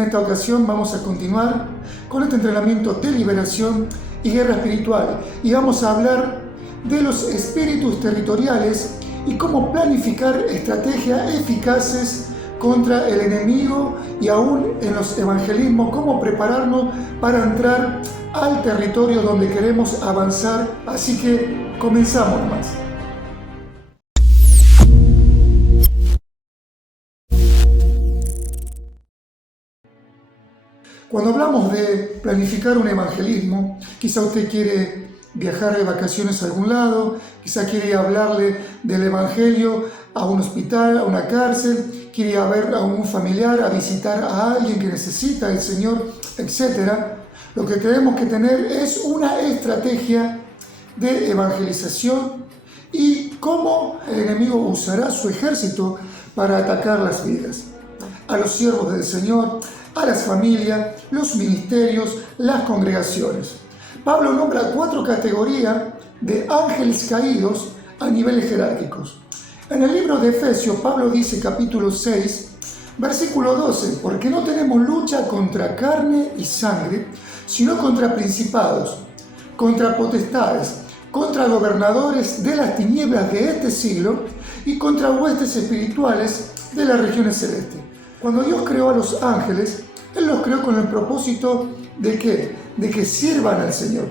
En esta ocasión vamos a continuar con este entrenamiento de liberación y guerra espiritual y vamos a hablar de los espíritus territoriales y cómo planificar estrategias eficaces contra el enemigo y aún en los evangelismos, cómo prepararnos para entrar al territorio donde queremos avanzar. Así que comenzamos más. Cuando hablamos de planificar un evangelismo, quizá usted quiere viajar de vacaciones a algún lado, quizá quiere hablarle del evangelio a un hospital, a una cárcel, quiere ir a ver a un familiar, a visitar a alguien que necesita al Señor, etc. Lo que tenemos que tener es una estrategia de evangelización y cómo el enemigo usará su ejército para atacar las vidas. A los siervos del Señor, a las familias, los ministerios, las congregaciones. Pablo nombra 4 categorías de ángeles caídos a niveles jerárquicos. En el libro de Efesios, Pablo dice, capítulo 6, versículo 12, porque no tenemos lucha contra carne y sangre, sino contra principados, contra potestades, contra gobernadores de las tinieblas de este siglo y contra huestes espirituales de las regiones celestes. Cuando Dios creó a los ángeles, Él los creó con el propósito ¿de qué? De que sirvan al Señor.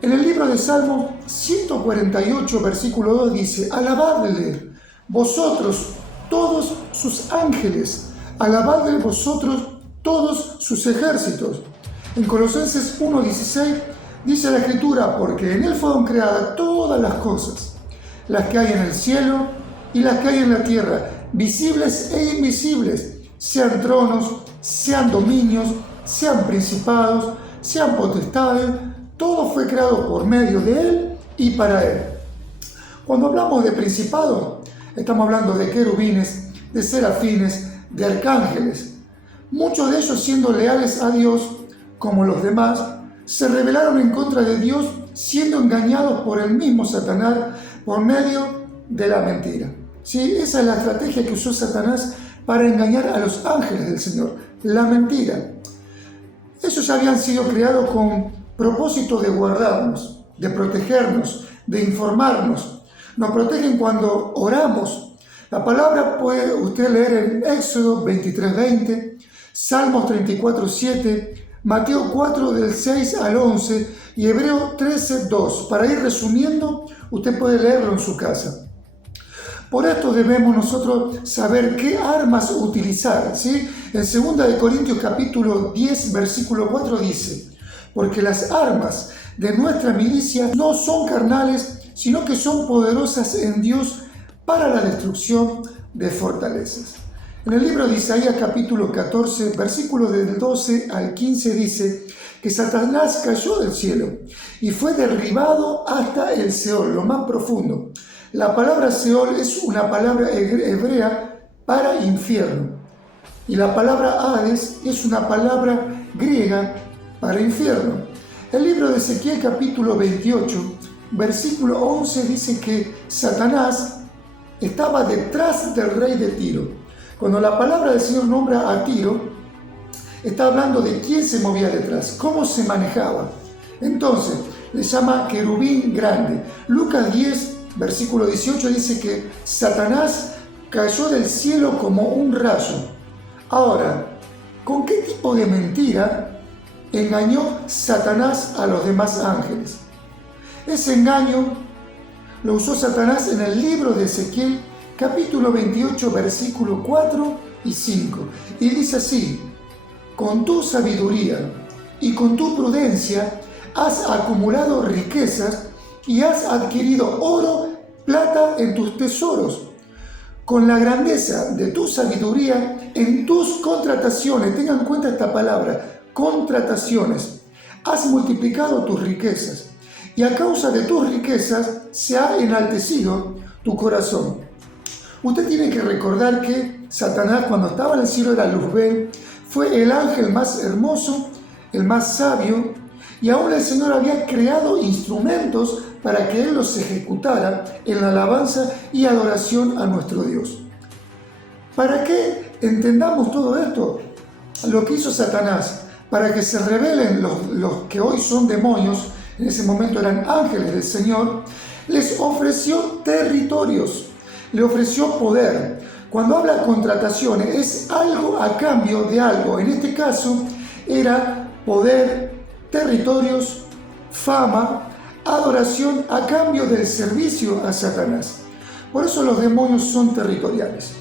En el libro de Salmos 148, versículo 2 dice, alabadle vosotros todos sus ángeles, alabadle vosotros todos sus ejércitos. En Colosenses 1:16 dice la Escritura, porque en Él fueron creadas todas las cosas, las que hay en el cielo y las que hay en la tierra, visibles e invisibles, sean tronos, sean dominios, sean principados, sean potestades, todo fue creado por medio de Él y para Él. Cuando hablamos de principados, estamos hablando de querubines, de serafines, de arcángeles. Muchos de ellos, siendo leales a Dios, como los demás, se rebelaron en contra de Dios, siendo engañados por el mismo Satanás por medio de la mentira. ¿Sí? Esa es la estrategia que usó Satanás para engañar a los ángeles del Señor, la mentira. Ellos habían sido creados con propósito de guardarnos, de protegernos, de informarnos. Nos protegen cuando oramos. La palabra puede usted leer en Éxodo 23:20, Salmos 34:7, Mateo 4 del 6 al 11 y Hebreo 13:2. Para ir resumiendo, usted puede leerlo en su casa. Por esto debemos nosotros saber qué armas utilizar, ¿sí? En 2 Corintios capítulo 10, versículo 4 dice, porque las armas de nuestra milicia no son carnales, sino que son poderosas en Dios para la destrucción de fortalezas. En el libro de Isaías capítulo 14, versículo del 12 al 15 dice que Satanás cayó del cielo y fue derribado hasta el Seol, lo más profundo. La palabra Seol es una palabra hebrea para infierno y la palabra Hades es una palabra griega para infierno. El libro de Ezequiel capítulo 28, versículo 11 dice que Satanás estaba detrás del rey de Tiro. Cuando la palabra del Señor nombra a Tiro, está hablando de quién se movía detrás, cómo se manejaba. Entonces, le llama querubín grande. Lucas 10, versículo 18 dice que Satanás cayó del cielo como un rayo. Ahora, ¿con qué tipo de mentira engañó Satanás a los demás ángeles? Ese engaño lo usó Satanás en el libro de Ezequiel, capítulo 28, versículo 4 y 5. Y dice así, con tu sabiduría y con tu prudencia has acumulado riquezas y has adquirido oro, plata en tus tesoros. Con la grandeza de tu sabiduría en tus contrataciones, tengan en cuenta esta palabra, contrataciones, has multiplicado tus riquezas y a causa de tus riquezas se ha enaltecido tu corazón. Usted tiene que recordar que Satanás, cuando estaba en el cielo, era Luzbel, fue el ángel más hermoso, el más sabio, y aún el Señor había creado instrumentos para que Él los ejecutara en la alabanza y adoración a nuestro Dios. Para que entendamos todo esto, lo que hizo Satanás para que se rebelen los que hoy son demonios, en ese momento eran ángeles del Señor, les ofreció territorios, le ofreció poder. Cuando habla contrataciones, es algo a cambio de algo. En este caso era poder, territorios, fama, adoración a cambio del servicio a Satanás. Por eso los demonios son territoriales.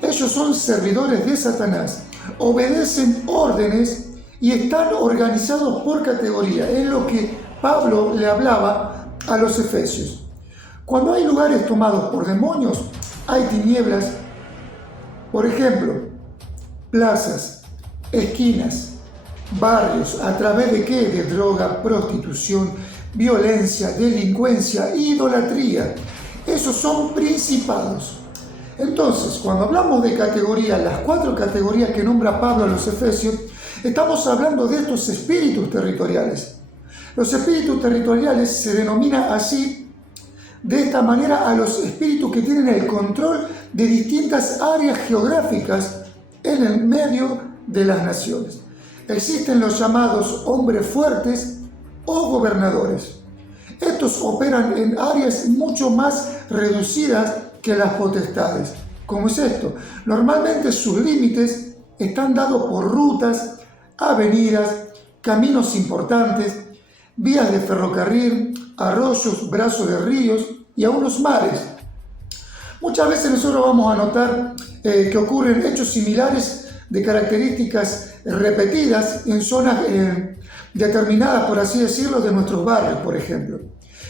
Ellos son servidores de Satanás, obedecen órdenes y están organizados por categoría. Es lo que Pablo le hablaba a los efesios. Cuando hay lugares tomados por demonios, hay tinieblas. Por ejemplo, plazas, esquinas, barrios, ¿a través de qué? De droga, prostitución, violencia, delincuencia, idolatría. Esos son principados. Entonces, cuando hablamos de categorías, las 4 categorías que nombra Pablo a los efesios, estamos hablando de estos espíritus territoriales. Los espíritus territoriales se denomina así, de esta manera, a los espíritus que tienen el control de distintas áreas geográficas en el medio de las naciones. Existen los llamados hombres fuertes o gobernadores. Estos operan en áreas mucho más reducidas que las potestades. ¿Cómo es esto? Normalmente sus límites están dados por rutas, avenidas, caminos importantes, vías de ferrocarril, arroyos, brazos de ríos y a unos mares. Muchas veces nosotros vamos a notar que ocurren hechos similares de características repetidas en zonas determinadas, por así decirlo, de nuestros barrios, por ejemplo.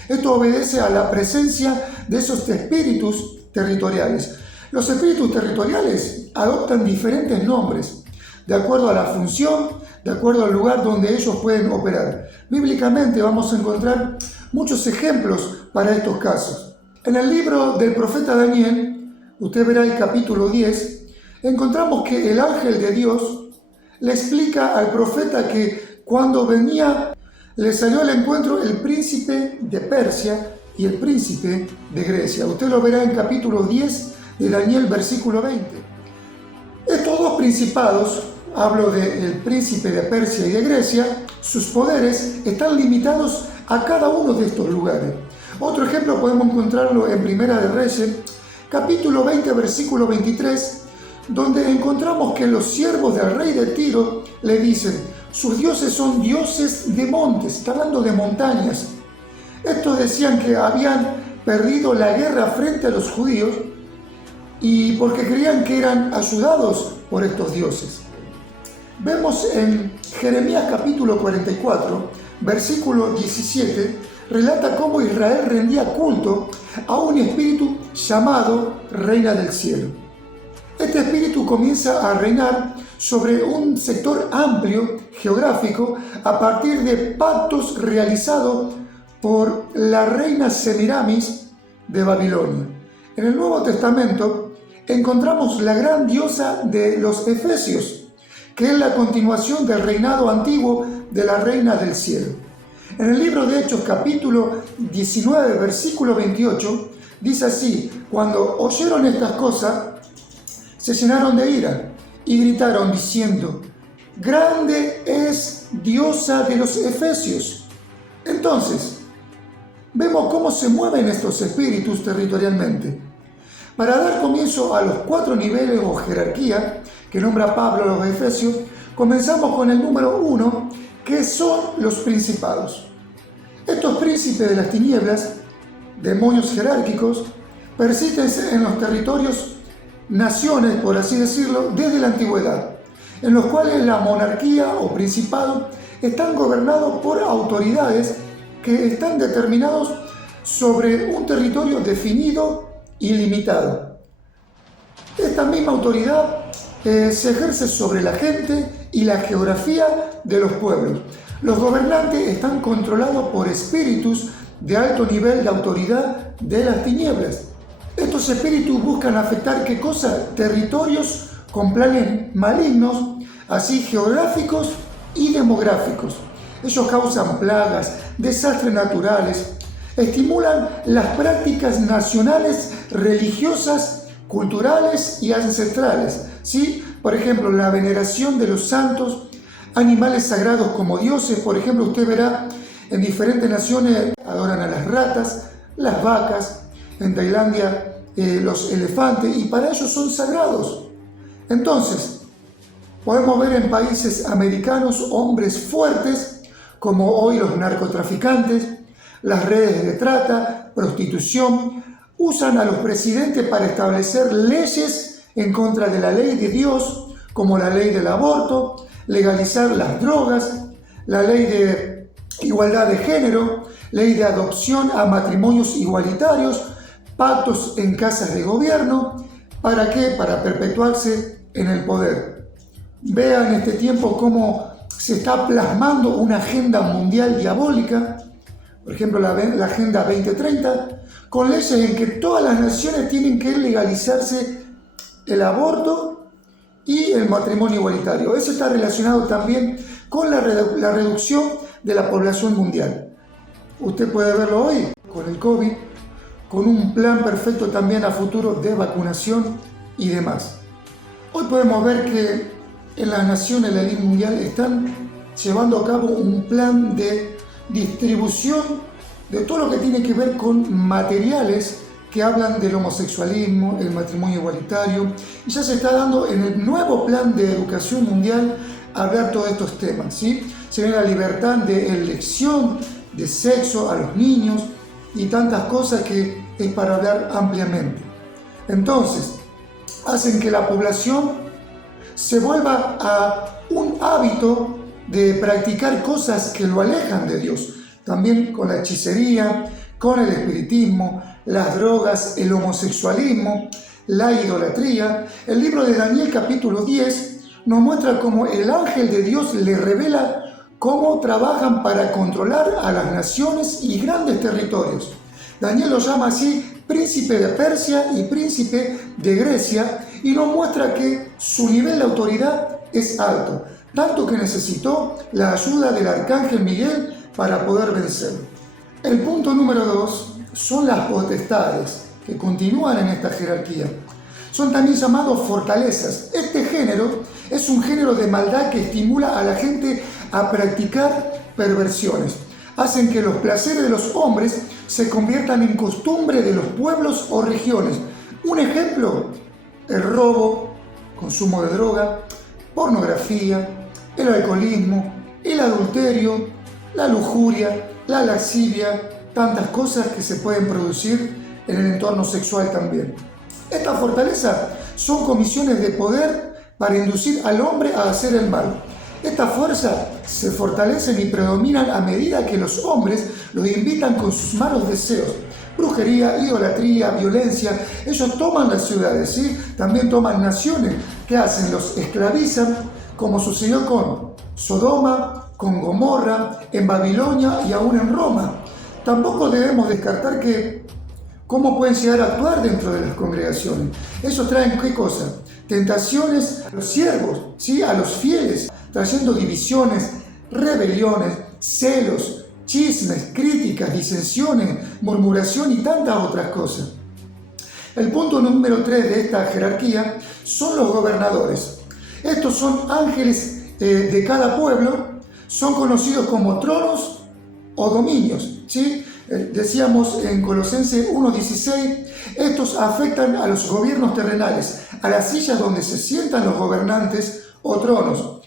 Esto obedece a la presencia de esos espíritus territoriales. Los espíritus territoriales adoptan diferentes nombres de acuerdo a la función, de acuerdo al lugar donde ellos pueden operar. Bíblicamente vamos a encontrar muchos ejemplos para estos casos. En el libro del profeta Daniel, usted verá el capítulo 10, encontramos que el ángel de Dios le explica al profeta que cuando venía, le salió al encuentro el príncipe de Persia y el príncipe de Grecia. Usted lo verá en capítulo 10 de Daniel, versículo 20. Estos dos principados, hablo del príncipe de Persia y de Grecia, sus poderes están limitados a cada uno de estos lugares. Otro ejemplo podemos encontrarlo en Primera de Reyes, capítulo 20, versículo 23, donde encontramos que los siervos del rey de Tiro le dicen: sus dioses son dioses de montes, está hablando de montañas. Estos decían que habían perdido la guerra frente a los judíos y porque creían que eran ayudados por estos dioses. Vemos en Jeremías capítulo 44, versículo 17, relata cómo Israel rendía culto a un espíritu llamado Reina del Cielo. Este espíritu comienza a reinar sobre un sector amplio geográfico a partir de pactos realizados por la reina Semiramis de Babilonia. En el Nuevo Testamento encontramos la gran diosa de los Efesios, que es la continuación del reinado antiguo de la Reina del Cielo. En el libro de Hechos, capítulo 19, versículo 28, dice así: cuando oyeron estas cosas, se llenaron de ira y gritaron diciendo: grande es diosa de los Efesios. Entonces, vemos cómo se mueven estos espíritus territorialmente. Para dar comienzo a los 4 niveles o jerarquía que nombra Pablo a los Efesios, comenzamos con el número 1, que son los principados. Estos príncipes de las tinieblas, demonios jerárquicos, persisten en los territorios, naciones, por así decirlo, desde la antigüedad, en los cuales la monarquía o principado están gobernados por autoridades que están determinados sobre un territorio definido y limitado. Esta misma autoridad se ejerce sobre la gente y la geografía de los pueblos. Los gobernantes están controlados por espíritus de alto nivel de autoridad de las tinieblas. Estos espíritus buscan afectar ¿qué cosa? Territorios con planes malignos, así geográficos y demográficos. Ellos causan plagas, desastres naturales, estimulan las prácticas nacionales, religiosas, culturales y ancestrales, ¿sí? Por ejemplo, la veneración de los santos, animales sagrados como dioses. Por ejemplo, usted verá en diferentes naciones adoran a las ratas, las vacas, en Tailandia los elefantes, y para ellos son sagrados. Entonces, podemos ver en países americanos hombres fuertes, como hoy los narcotraficantes, las redes de trata, prostitución, usan a los presidentes para establecer leyes en contra de la ley de Dios, como la ley del aborto, legalizar las drogas, la ley de igualdad de género, ley de adopción a matrimonios igualitarios, pactos en casas de gobierno. ¿Para qué? Para perpetuarse en el poder. Vean en este tiempo cómo se está plasmando una agenda mundial diabólica, por ejemplo la Agenda 2030, con leyes en que todas las naciones tienen que legalizarse el aborto y el matrimonio igualitario. Eso está relacionado también con la reducción de la población mundial. Usted puede verlo hoy con el COVID, con un plan perfecto también a futuro de vacunación y demás. Hoy podemos ver que en las naciones de la élite mundial están llevando a cabo un plan de distribución de todo lo que tiene que ver con materiales que hablan del homosexualismo, el matrimonio igualitario, y ya se está dando en el nuevo plan de educación mundial hablar todos estos temas, ¿sí? Se ve la libertad de elección de sexo a los niños y tantas cosas que es para hablar ampliamente. Entonces, hacen que la población se vuelva a un hábito de practicar cosas que lo alejan de Dios. También con la hechicería, con el espiritismo, las drogas, el homosexualismo, la idolatría. El libro de Daniel capítulo 10 nos muestra cómo el ángel de Dios le revela cómo trabajan para controlar a las naciones y grandes territorios. Daniel lo llama así príncipe de Persia y príncipe de Grecia, y nos muestra que su nivel de autoridad es alto, tanto que necesitó la ayuda del arcángel Miguel para poder vencerlo. El punto número 2 son las potestades, que continúan en esta jerarquía. Son también llamados fortalezas. Este género es un género de maldad que estimula a la gente a practicar perversiones. Hacen que los placeres de los hombres se conviertan en costumbre de los pueblos o regiones. Un ejemplo, el robo, consumo de droga, pornografía, el alcoholismo, el adulterio, la lujuria, la lascivia, tantas cosas que se pueden producir en el entorno sexual también. Esta fortaleza son comisiones de poder para inducir al hombre a hacer el mal. Estas fuerzas se fortalecen y predominan a medida que los hombres los invitan con sus malos deseos. Brujería, idolatría, violencia. Ellos toman las ciudades, ¿sí? También toman naciones. ¿Qué hacen? Los esclavizan, como sucedió con Sodoma, con Gomorra, en Babilonia y aún en Roma. Tampoco debemos descartar que cómo pueden llegar a actuar dentro de las congregaciones. Eso traen ¿qué cosa? Tentaciones a los siervos, ¿sí? A los fieles, trayendo divisiones, rebeliones, celos, chismes, críticas, disensiones, murmuración y tantas otras cosas. El punto número 3 de esta jerarquía son los gobernadores. Estos son ángeles de cada pueblo, son conocidos como tronos o dominios, ¿sí? Decíamos en Colosenses 1:16, estos afectan a los gobiernos terrenales, a las sillas donde se sientan los gobernantes o tronos.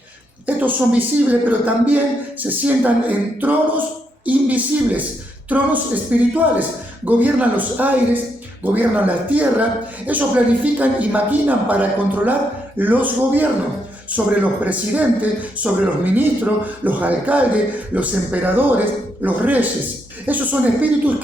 Estos son visibles, pero también se sientan en tronos invisibles, tronos espirituales. Gobiernan los aires, gobiernan la tierra. Ellos planifican y maquinan para controlar los gobiernos sobre los presidentes, sobre los ministros, los alcaldes, los emperadores, los reyes. Esos son espíritus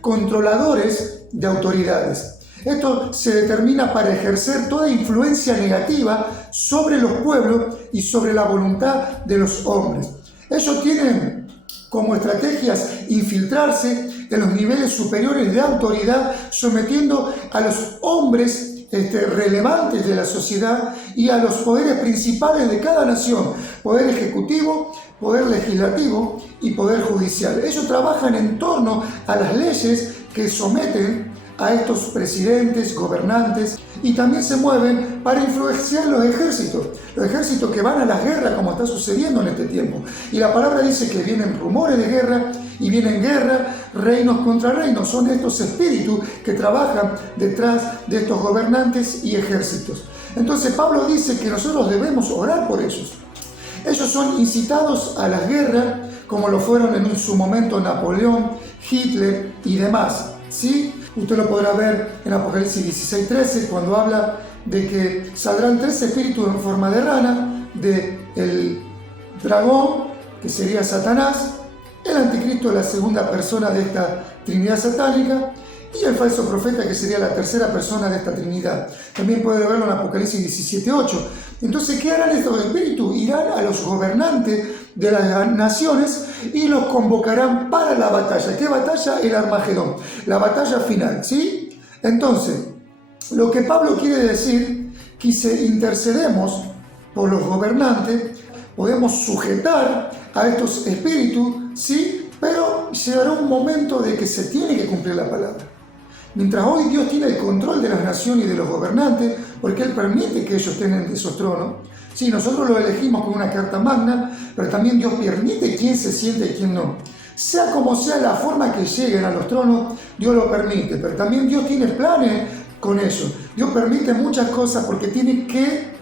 controladores de autoridades. Esto se determina para ejercer toda influencia negativa sobre los pueblos y sobre la voluntad de los hombres. Ellos tienen como estrategias infiltrarse en los niveles superiores de autoridad, sometiendo a los hombres relevantes de la sociedad y a los poderes principales de cada nación, poder ejecutivo, poder legislativo y poder judicial. Ellos trabajan en torno a las leyes que someten a estos presidentes, gobernantes. y también se mueven para influenciar los ejércitos que van a las guerras como está sucediendo en este tiempo. Y la palabra dice que vienen rumores de guerra y vienen guerra, reinos contra reinos. Son estos espíritus que trabajan detrás de estos gobernantes y ejércitos. Entonces Pablo dice que nosotros debemos orar por ellos. Ellos son incitados a las guerras como lo fueron en su momento Napoleón, Hitler y demás, ¿sí? Usted lo podrá ver en Apocalipsis 16:13 cuando habla de que saldrán 3 espíritus en forma de rana, del dragón, que sería Satanás, el anticristo, la segunda persona de esta Trinidad satánica, y el falso profeta, que sería la tercera persona de esta Trinidad. También puede verlo en Apocalipsis 17:8. Entonces, ¿qué harán estos espíritus? Irán a los gobernantes de las naciones y los convocarán para la batalla. ¿Qué batalla? El Armagedón, la batalla final, ¿sí? Entonces, lo que Pablo quiere decir, que si intercedemos por los gobernantes, podemos sujetar a estos espíritus, ¿sí? Pero llegará un momento de que se tiene que cumplir la palabra. Mientras hoy Dios tiene el control de las naciones y de los gobernantes, porque Él permite que ellos tengan esos tronos. Sí, nosotros lo elegimos con una carta magna, pero también Dios permite quién se siente y quién no. Sea como sea la forma que lleguen a los tronos, Dios lo permite, pero también Dios tiene planes con ellos. Dios permite muchas cosas porque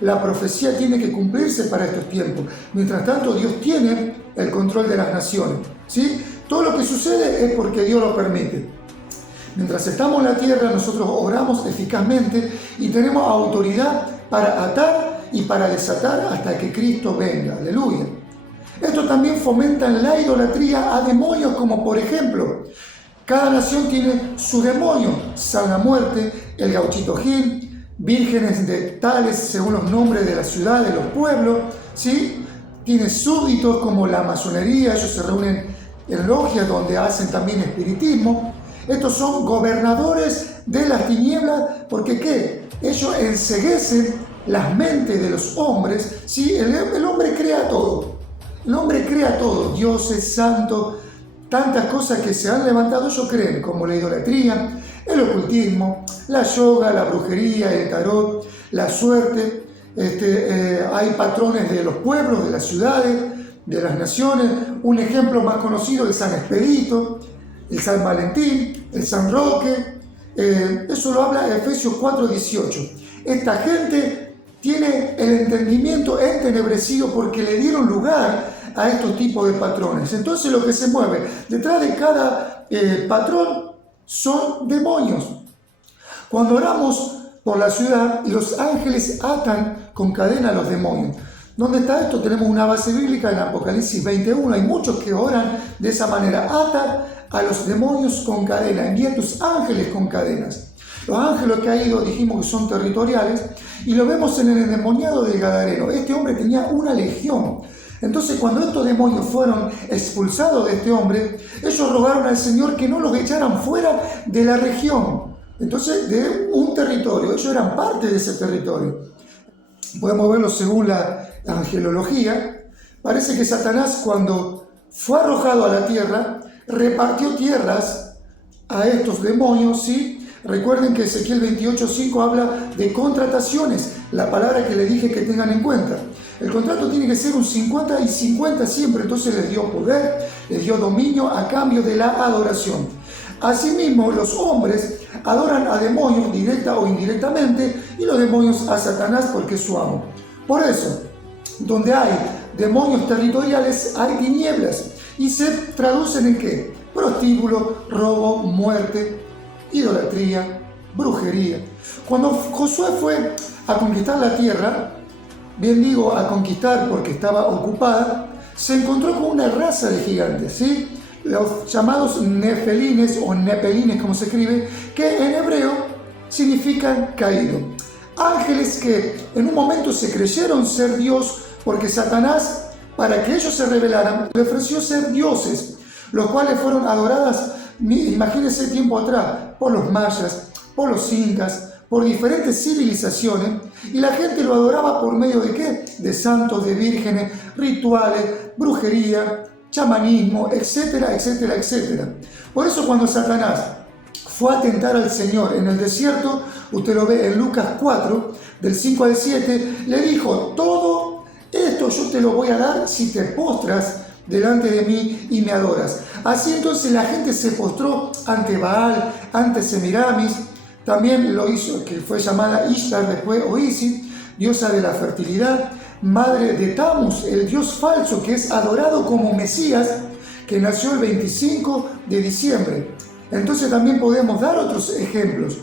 la profecía tiene que cumplirse para estos tiempos. Mientras tanto, Dios tiene el control de las naciones, ¿sí? Todo lo que sucede es porque Dios lo permite. Mientras estamos en la tierra, nosotros oramos eficazmente y tenemos autoridad para atar y para desatar hasta que Cristo venga. Aleluya. Esto también fomenta la idolatría a demonios, como por ejemplo, cada nación tiene su demonio: San la Muerte, el Gauchito Gil, vírgenes de tales según los nombres de la ciudad, de los pueblos, ¿sí? Tiene súbditos como la masonería, ellos se reúnen en logias donde hacen también espiritismo. Estos son gobernadores de las tinieblas, porque ¿qué? Ellos enceguecen las mentes de los hombres, ¿sí? El hombre crea todo. El hombre crea todo, dioses, santos, tantas cosas que se han levantado, ellos creen, como la idolatría, el ocultismo, la yoga, la brujería, el tarot, la suerte. Hay patrones de los pueblos, de las ciudades, de las naciones. Un ejemplo más conocido es San Expedito, el San Valentín, el San Roque. Eso lo habla Efesios 4:18. Esta gente tiene el entendimiento entenebrecido porque le dieron lugar a estos tipos de patrones. Entonces lo que se mueve detrás de cada patrón son demonios. Cuando oramos por la ciudad, los ángeles atan con cadena a los demonios. ¿Dónde está esto? Tenemos una base bíblica en Apocalipsis 21. Hay muchos que oran de esa manera. Atan a los demonios con cadena. Envía tus ángeles con cadenas. Los ángeles que ha ido, dijimos que son territoriales, y lo vemos en el endemoniado del Gadareno. Este hombre tenía una legión. Entonces, cuando estos demonios fueron expulsados de este hombre, ellos rogaron al Señor que no los echaran fuera de la región. Entonces, de un territorio, ellos eran parte de ese territorio. Podemos verlo según la angelología. Parece que Satanás, cuando fue arrojado a la tierra, repartió tierras a estos demonios, ¿sí? Recuerden que Ezequiel 28:5 habla de contrataciones, la palabra que les dije que tengan en cuenta. El contrato tiene que ser un 50 y 50 siempre, entonces les dio poder, les dio dominio a cambio de la adoración. Asimismo, los hombres adoran a demonios directa o indirectamente y los demonios a Satanás porque es su amo. Por eso, donde hay demonios territoriales hay tinieblas y se traducen en ¿qué? Prostíbulo, robo, muerte, idolatría, brujería. Cuando Josué fue a conquistar la tierra, bien digo a conquistar porque estaba ocupada, se encontró con una raza de gigantes, ¿sí? Los llamados nefelines o nepelines, como se escribe, que en hebreo significan caído. Ángeles que en un momento se creyeron ser Dios porque Satanás, para que ellos se rebelaran, le ofreció ser dioses, los cuales fueron adoradas, imagínense tiempo atrás, por los mayas, por los incas, por diferentes civilizaciones, y la gente lo adoraba por medio de ¿qué? De santos, de vírgenes, rituales, brujería, chamanismo, etcétera, etcétera, etcétera. Por eso cuando Satanás fue a tentar al Señor en el desierto, usted lo ve en Lucas 4, del 5 al 7, le dijo, todo esto yo te lo voy a dar si te postras delante de mí y me adoras. Así entonces la gente se postró ante Baal, ante Semiramis, también lo hizo, que fue llamada Ishtar después, o Isis, diosa de la fertilidad, madre de Tammuz, el dios falso que es adorado como Mesías, que nació el 25 de diciembre. Entonces también podemos dar otros ejemplos.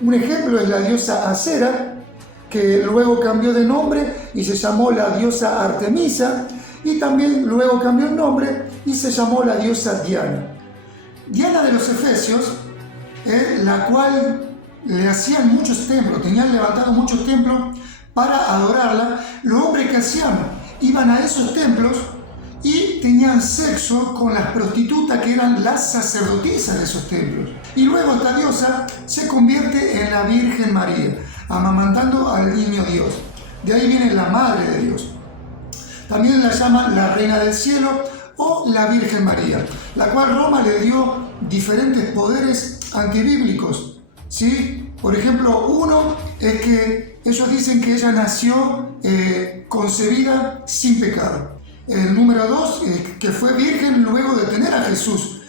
Un ejemplo es la diosa Acera, que luego cambió de nombre y se llamó la diosa Artemisa, y también luego cambió el nombre y se llamó la diosa Diana. Diana de los Efesios, la cual le hacían muchos templos, tenían levantado muchos templos para adorarla. Los hombres que hacían, iban a esos templos y tenían sexo con las prostitutas que eran las sacerdotisas de esos templos. Y luego esta diosa se convierte en la Virgen María, amamantando al niño Dios. De ahí viene la Madre de Dios. También la llaman la Reina del Cielo o la Virgen María, la cual Roma le dio diferentes poderes antibíblicos, ¿sí? Por ejemplo, uno es que ellos dicen que ella nació concebida sin pecado. El número 2, que fue virgen luego de tener a Jesús.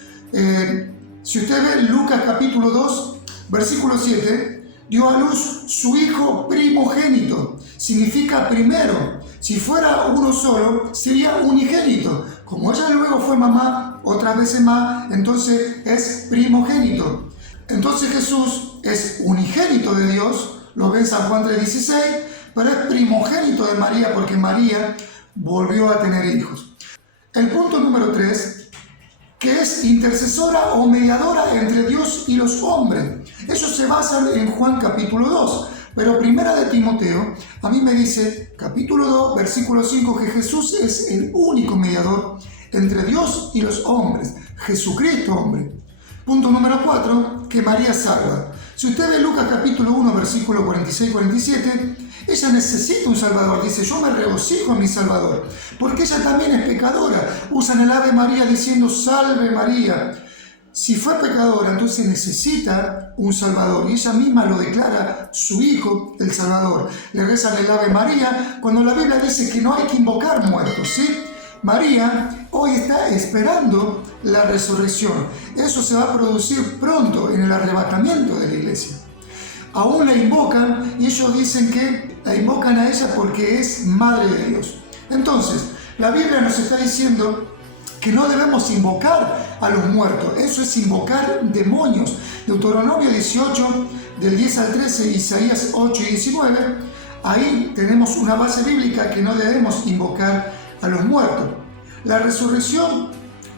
Si usted ve Lucas capítulo 2, versículo 7, dio a luz su hijo primogénito, significa primero. Si fuera uno solo, sería unigénito. Como ella luego fue mamá, otras veces más, entonces es primogénito. Entonces Jesús es unigénito de Dios, lo ve en San Juan 3:16, pero es primogénito de María porque María volvió a tener hijos. El punto número 3, que es intercesora o mediadora entre Dios y los hombres. Ellos se basan en Juan capítulo 2, pero primera de Timoteo a mí me dice, capítulo 2, versículo 5, que Jesús es el único mediador entre Dios y los hombres, Jesucristo hombre. Punto número 4, que María salva. Si usted ve Lucas capítulo 1, versículo 46-47, ella necesita un Salvador. Dice, yo me regocijo en mi Salvador, porque ella también es pecadora. Usan el Ave María diciendo, salve María. Si fue pecadora, entonces necesita un Salvador. Y ella misma lo declara su Hijo, el Salvador. Le rezan el Ave María cuando la Biblia dice que no hay que invocar muertos, ¿sí? María hoy está esperando la resurrección. Eso se va a producir pronto en el arrebatamiento de la iglesia. Aún la invocan y ellos dicen que la invocan a ella porque es Madre de Dios. Entonces, la Biblia nos está diciendo que no debemos invocar a los muertos. Eso es invocar demonios. Deuteronomio 18, del 10 al 13, Isaías 8 y 19. Ahí tenemos una base bíblica que no debemos invocar a los muertos. La resurrección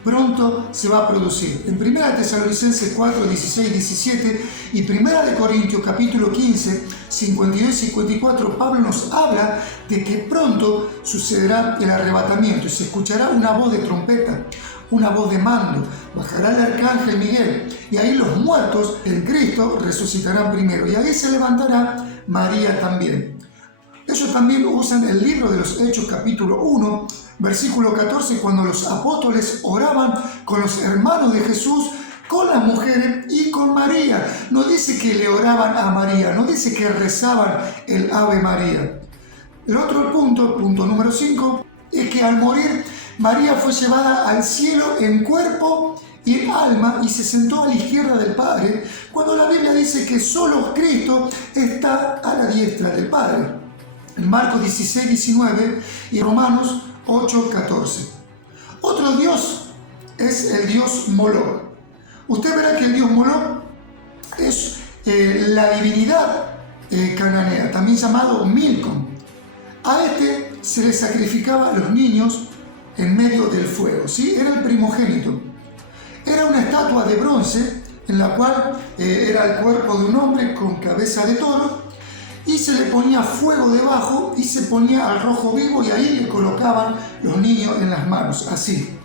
pronto se va a producir. En 1 Tesalonicenses 4, 16, 17 y 1 Corintios capítulo 15, 52 y 54, Pablo nos habla de que pronto sucederá el arrebatamiento y se escuchará una voz de trompeta, una voz de mando, bajará el arcángel Miguel y ahí los muertos en Cristo resucitarán primero y ahí se levantará María también. Ellos también usan el libro de los Hechos capítulo 1, versículo 14, cuando los apóstoles oraban con los hermanos de Jesús, con las mujeres y con María. No dice que le oraban a María, no dice que rezaban el Ave María. El otro punto número 5, es que al morir María fue llevada al cielo en cuerpo y en alma y se sentó a la izquierda del Padre, cuando la Biblia dice que solo Cristo está a la diestra del Padre. En Marcos 16, 19 y Romanos 8, 14. Otro dios es el dios Moloch. Usted verá que el dios Moloch es la divinidad cananea, también llamado Milcom. A este se le sacrificaba a los niños en medio del fuego, ¿sí? Era el primogénito. Era una estatua de bronce en la cual era el cuerpo de un hombre con cabeza de toro y se le ponía fuego debajo y se ponía al rojo vivo y ahí le colocaban los niños en las manos, así.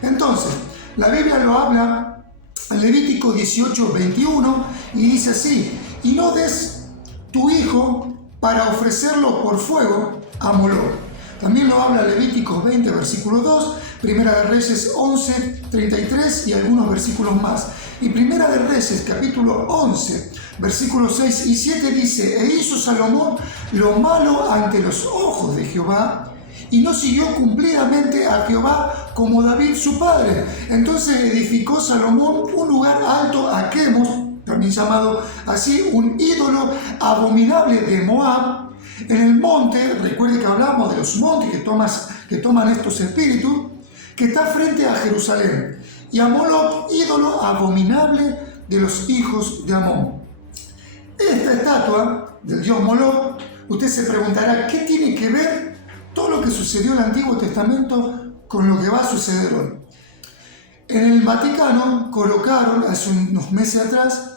Entonces, la Biblia lo habla en Levítico 18, 21 y dice así, y no des tu hijo para ofrecerlo por fuego a Moloch, También lo habla Levíticos 20, versículo 2, Primera de Reyes 11, 33 y algunos versículos más. Y Primera de Reyes, capítulo 11, versículos 6 y 7 dice: e hizo Salomón lo malo ante los ojos de Jehová, y no siguió cumplidamente a Jehová como David su padre. Entonces edificó Salomón un lugar alto a Quemos, también llamado así, un ídolo abominable de Moab, en el monte. Recuerde que hablamos de los montes que toman estos espíritus, que está frente a Jerusalén, y a Moloc, ídolo abominable de los hijos de Amón. Esta estatua del dios Moloc, usted se preguntará, ¿qué tiene que ver todo lo que sucedió en el Antiguo Testamento con lo que va a suceder hoy? En el Vaticano colocaron hace unos meses atrás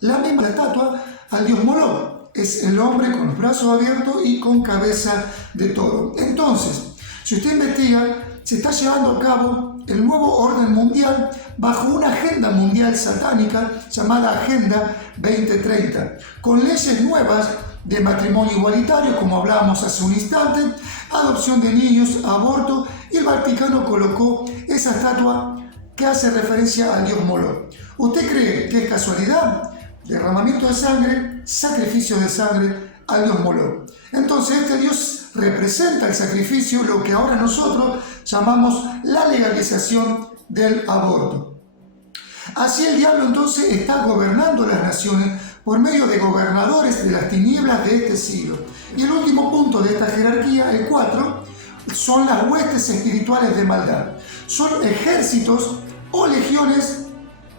la misma estatua al dios Moloc. Es el hombre con los brazos abiertos y con cabeza de toro. Entonces, si usted investiga, se está llevando a cabo el nuevo orden mundial bajo una agenda mundial satánica llamada Agenda 2030, con leyes nuevas de matrimonio igualitario, como hablábamos hace un instante, adopción de niños, aborto, y el Vaticano colocó esa estatua que hace referencia al dios Moloc. ¿Usted cree que es casualidad? Derramamiento de sangre, sacrificio de sangre al dios Moloc. Entonces este dios representa el sacrificio, lo que ahora nosotros llamamos la legalización del aborto. Así el diablo entonces está gobernando las naciones por medio de gobernadores de las tinieblas de este siglo. Y el último punto de esta jerarquía, el 4, son las huestes espirituales de maldad. Son ejércitos o legiones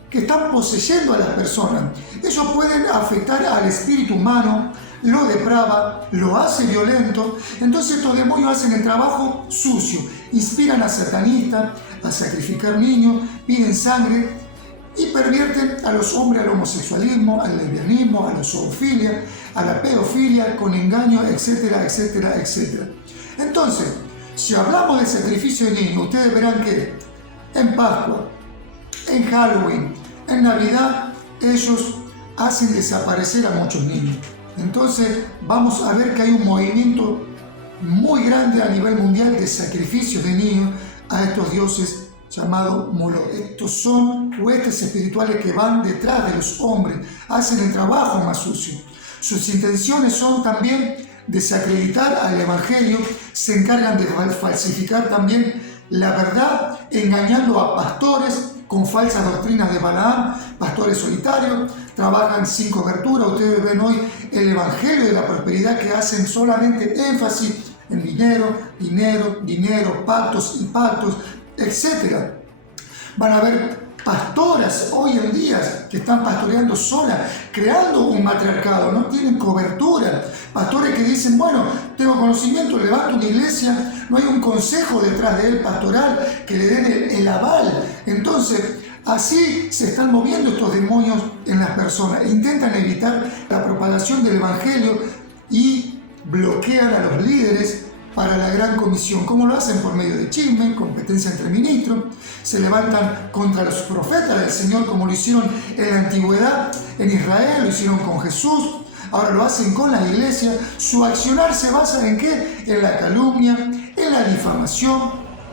que están poseyendo a las personas. Ellos pueden afectar al espíritu humano, lo deprava, lo hace violento. Entonces estos demonios hacen el trabajo sucio, inspiran a satanistas a sacrificar niños, piden sangre y pervierten a los hombres al homosexualismo, al lesbianismo, a la zoofilia, a la pedofilia, con engaño, etcétera, etcétera, etcétera. Entonces, si hablamos de sacrificio de niños, ustedes verán que en Pascua, en Halloween, en Navidad, ellos hacen desaparecer a muchos niños. Entonces vamos a ver que hay un movimiento muy grande a nivel mundial de sacrificios de niños a estos dioses llamados Moloc. Estos son huestes espirituales que van detrás de los hombres, hacen el trabajo más sucio. Sus intenciones son también desacreditar al Evangelio, se encargan de falsificar también la verdad, engañando a pastores con falsas doctrinas de Balaam, pastores solitarios, trabajan sin cobertura. Ustedes ven hoy el evangelio de la prosperidad que hacen solamente énfasis en dinero, dinero, dinero, pactos y pactos, etc. Van a ver pastoras hoy en día que están pastoreando solas, creando un matriarcado, no tienen cobertura. Pastores que dicen, bueno, tengo conocimiento, levanto una iglesia, no hay un consejo detrás de él pastoral que le den el aval. Entonces, así se están moviendo estos demonios en las personas. Intentan evitar la propagación del evangelio y bloquean a los líderes para la gran comisión. ¿Cómo lo hacen? Por medio de chisme, competencia entre ministros. Se levantan contra los profetas del Señor, como lo hicieron en la antigüedad en Israel, lo hicieron con Jesús. Ahora lo hacen con la iglesia. Su accionar se basa en ¿qué? En la calumnia, en la difamación,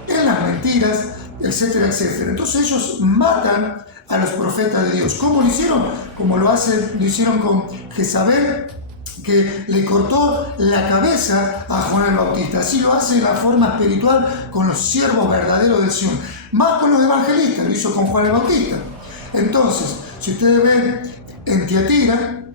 en las mentiras, etcétera, etcétera. Entonces ellos matan a los profetas de Dios. ¿Cómo lo hicieron? Como lo hicieron con Jezabel, que le cortó la cabeza a Juan el Bautista. Así lo hace en la forma espiritual con los siervos verdaderos del Señor. Más con los evangelistas, lo hizo con Juan el Bautista. Entonces, si ustedes ven en Tiatira,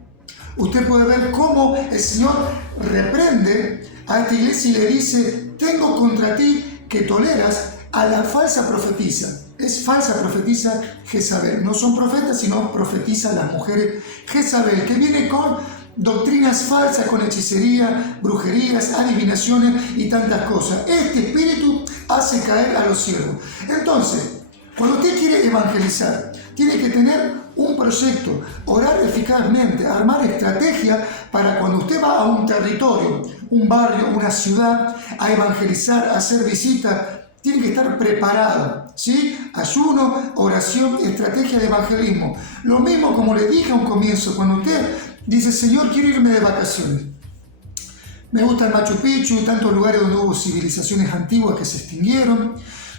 usted puede ver cómo el Señor reprende a esta iglesia y le dice: tengo contra ti que toleras a la falsa profetisa. Es falsa profetisa Jezabel. No son profetas, sino profetizan las mujeres Jezabel, que viene con doctrinas falsas, con hechicería, brujerías, adivinaciones y tantas cosas. Este espíritu hace caer a los siervos. Entonces, cuando usted quiere evangelizar, tiene que tener un proyecto, orar eficazmente, armar estrategia para cuando usted va a un territorio, un barrio, una ciudad, a evangelizar, a hacer visitas, tiene que estar preparado, ¿sí? Ayuno, oración, estrategia de evangelismo. Lo mismo como le dije a un comienzo, cuando usted dice: Señor, quiero irme de vacaciones. Me gusta el Machu Picchu, tantos lugares donde hubo civilizaciones antiguas que se extinguieron.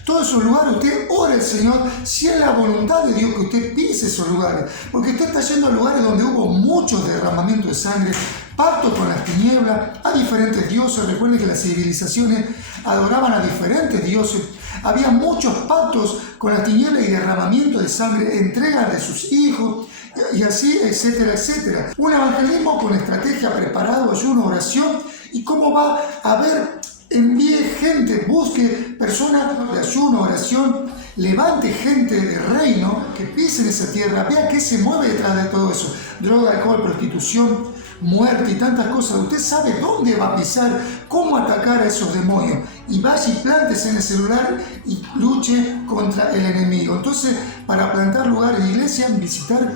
Todos esos lugares, usted ora al Señor, si es la voluntad de Dios que usted pise esos lugares, porque usted está yendo a lugares donde hubo muchos derramamientos de sangre, pacto con las tinieblas, a diferentes dioses. Recuerden que las civilizaciones adoraban a diferentes dioses, había muchos pactos con las tinieblas y derramamiento de sangre, entrega de sus hijos, y así, etcétera, etcétera. Un evangelismo con estrategia, preparado, ayuno, oración. ¿Y cómo va a haber? Envíe gente, busque personas de ayuno, oración, levante gente de reino que pisen esa tierra, vea qué se mueve detrás de todo eso. Droga, alcohol, prostitución, muerte y tantas cosas. Usted sabe dónde va a pisar, cómo atacar a esos demonios. Y vaya y plántese en ese lugar y luche contra el enemigo. Entonces, para plantar lugares de iglesia, visitar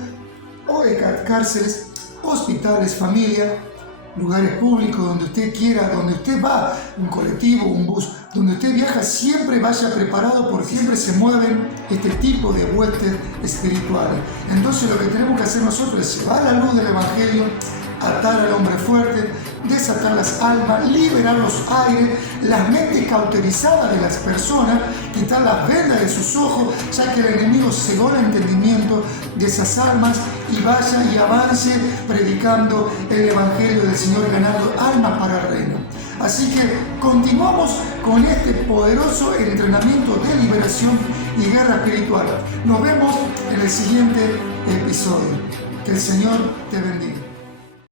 cárceles, hospitales, familia, lugares públicos donde usted quiera, donde usted va, un colectivo, un bus, donde usted viaja, siempre vaya preparado, porque siempre se mueven este tipo de huestes espirituales. Entonces lo que tenemos que hacer nosotros es llevar la luz del Evangelio, atar al hombre fuerte, desatar las almas, liberar los aires, las mentes cauterizadas de las personas, quitar las vendas de sus ojos, ya que el enemigo cegó el entendimiento de esas almas, y vaya y avance predicando el Evangelio del Señor, ganando almas para el reino. Así que continuamos con este poderoso entrenamiento de liberación y guerra espiritual. Nos vemos en el siguiente episodio. Que el Señor te bendiga.